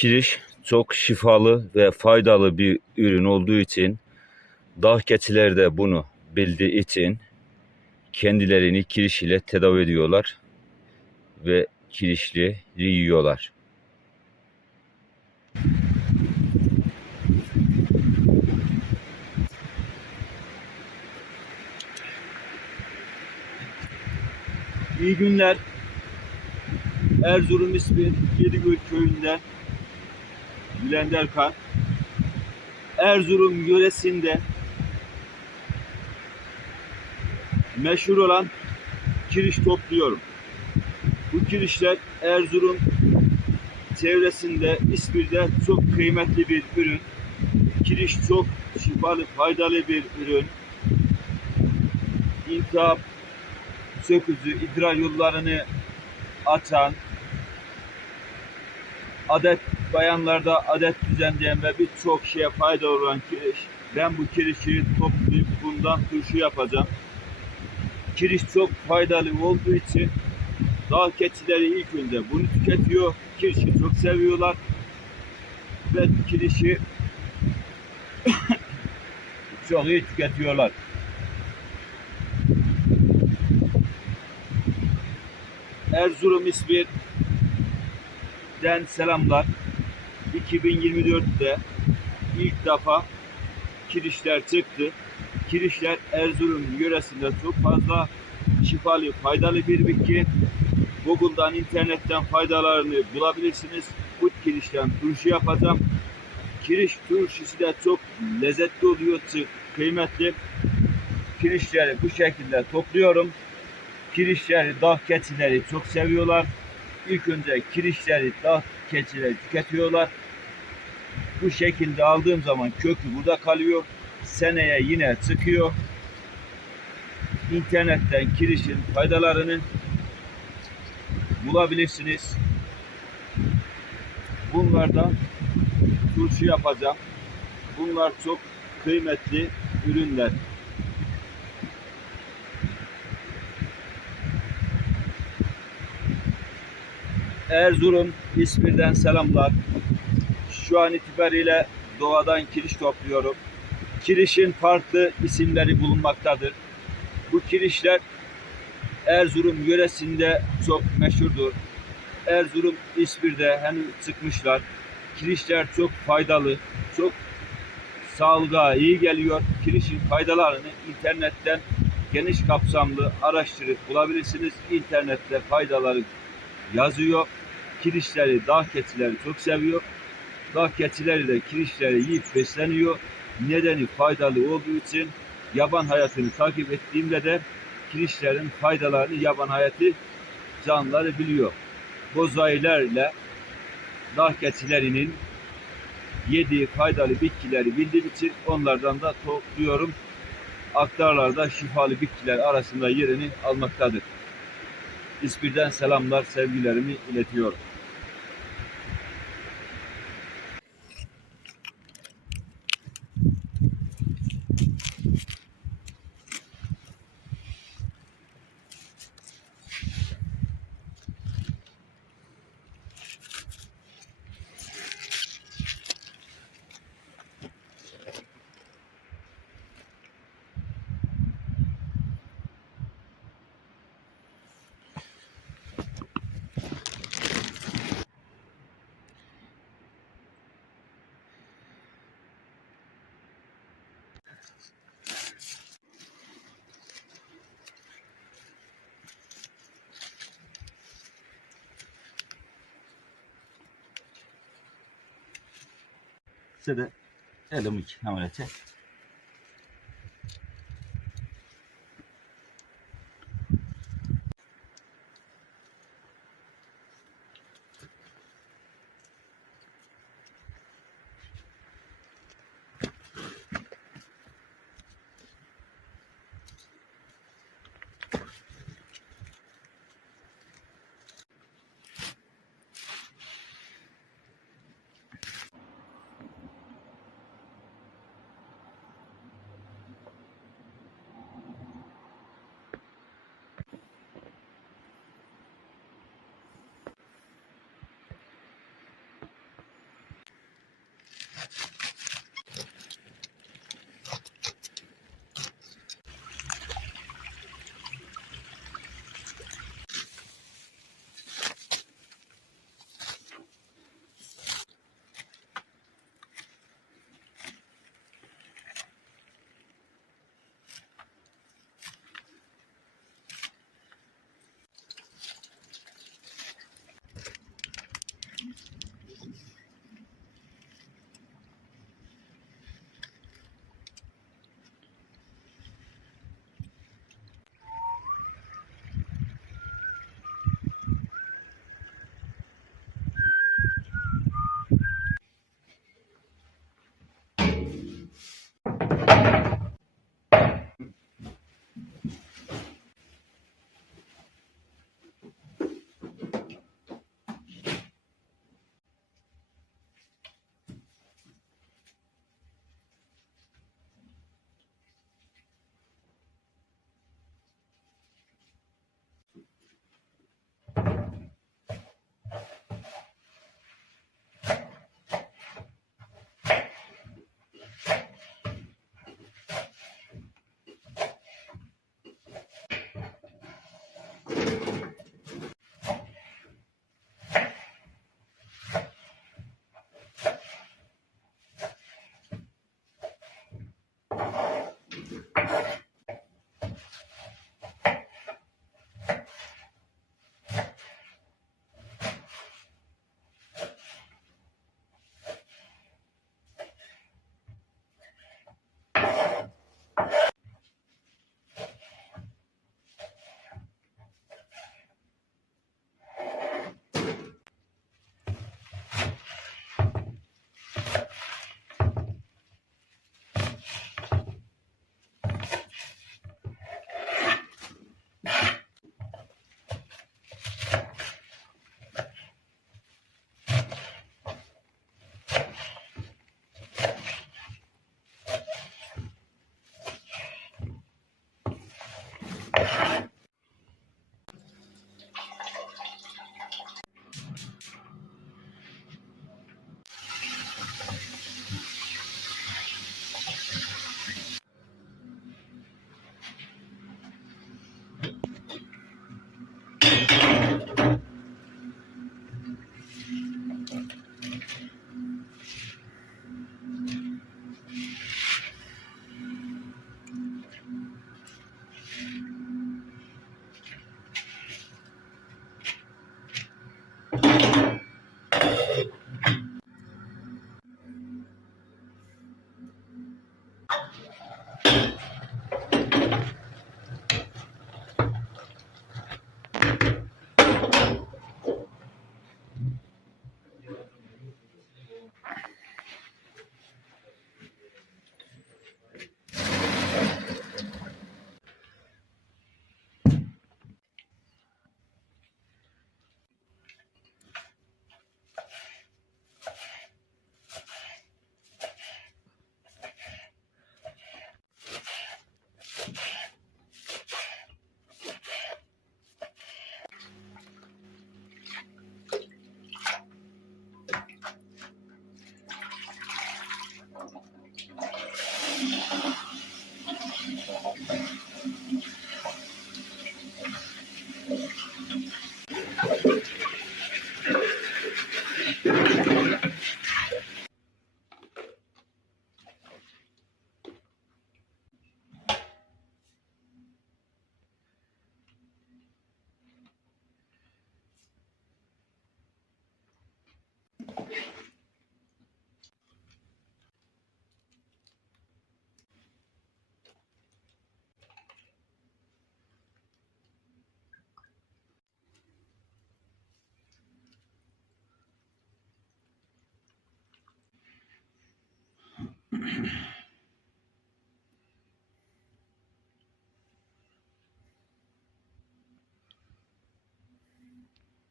Kiriş çok şifalı ve faydalı bir ürün olduğu için dağ keçileri de bunu bildiği için kendilerini kiriş ile tedavi ediyorlar ve kirişli yiyorlar. İyi günler. Erzurum İspir Yedigöl köyünden Bülent Erkan. Erzurum yöresinde meşhur olan kiriş topluyorum. Bu kirişler Erzurum çevresinde İspir'de çok kıymetli bir ürün. Kiriş çok şifalı, faydalı bir ürün. İltihap, sökücü, idrar yollarını açan, adet bayanlarda adet düzenleyen ve birçok şeye fayda olan kiriş. Ben bu kirişi toplayıp bundan turşu yapacağım. Kiriş çok faydalı olduğu için dağ keçileri ilk önce bunu tüketiyor. Kirişi çok seviyorlar. Ve kirişi çok iyi tüketiyorlar. Erzurum İzmir'den selamlar. 2024'te ilk defa kirişler çıktı. Kirişler Erzurum yöresinde çok fazla şifalı, faydalı bir bitki. Google'dan, internetten faydalarını bulabilirsiniz. Bu kirişten turşu yapacağım. Kiriş turşusu da çok lezzetli oluyor, kıymetli. Kirişleri bu şekilde topluyorum. Kirişleri, dağ keçileri çok seviyorlar. İlk önce kirişleri, dağ keçileri tüketiyorlar. Bu şekilde aldığım zaman kökü burada kalıyor. Seneye yine çıkıyor. İnternetten kirişin faydalarını bulabilirsiniz. Bunlardan turşu yapacağım. Bunlar çok kıymetli ürünler. Erzurum, İzmir'den selamlar. Şu an itibariyle doğadan kiriş topluyorum. Kirişin farklı isimleri bulunmaktadır. Bu kirişler Erzurum yöresinde çok meşhurdur. Erzurum, İzmir'de henüz çıkmışlar. Kirişler çok faydalı, çok sağlığa iyi geliyor. Kirişin faydalarını internetten geniş kapsamlı araştırıp bulabilirsiniz. İnternette faydaları yazıyor. Kirişleri, dağ keçileri çok seviyor. De kirişleri yiyip besleniyor. Nedeni faydalı olduğu için yaban hayatını takip ettiğimde de kirişlerin faydalarını yaban hayatı canlıları biliyor. Bozaylarla dağ keçilerinin yediği faydalı bitkileri bildiğim için onlardan da topluyorum. Aktarlarda şifalı bitkiler arasında yerini almaktadır. İspir'den selamlar, sevgilerimi iletiyorum. Size de elimi ameliyatı.